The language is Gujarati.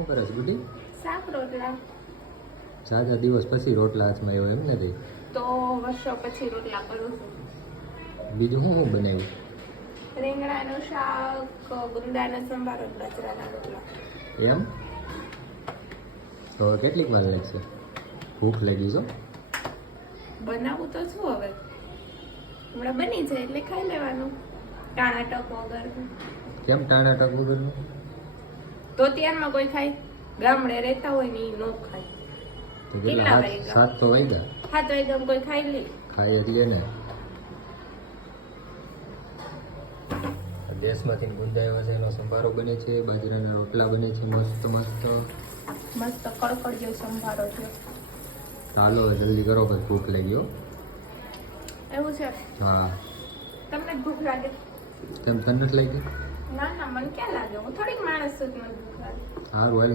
શું કરે છે બુટી? શાક રોટલા. જાજા દિવસ પછી રોટલા હાથમાં આવ્યો એમ નથી? તો વર્ષો પછી રોટલા કરું છું. બીજું શું બનાવ્યું? રીંગણાનું શાક, ગુંદાનો સંભારો, બાજરાના રોટલા. એમ? તો કેટલીક વાર લાગશે? ભૂખ લાગી છો? બનાવું તો છું હવે. હમણાં બની જાય એટલે ખાઈ લેવાનું. ટાણા ટક વગર. કેમ ટાણા ટક વગરનું? તો ત્યારમાં કોઈ ખાય? ગામડે રહેતા હોય ને ઈ નો ખાય. તો કેટલા કેટલા વાગ્યા? 7 તો વાગ્યા. 7 વાગ્યામાં કોઈ ખાઈ લે. ખાય એટલે ને દેશમાંથી ગુંદા આવ્યા છે, એનો સંભારો બને છે, બાજરાના રોટલા બને છે, મસ્ત મસ્ત. મસ્ત કડકડ જેવો સંભારો છે. ચાલો જલ્દી કરો, પછી ભૂખ લાગી હો. એવું છે? હા. તમને ભૂખ લાગે? કેમ તને નથી લાગી? ના ના, મને ક્યાં લાગે? હું થોડીક માણસ છું, મને ભૂખ લાગે. સારું હાલ.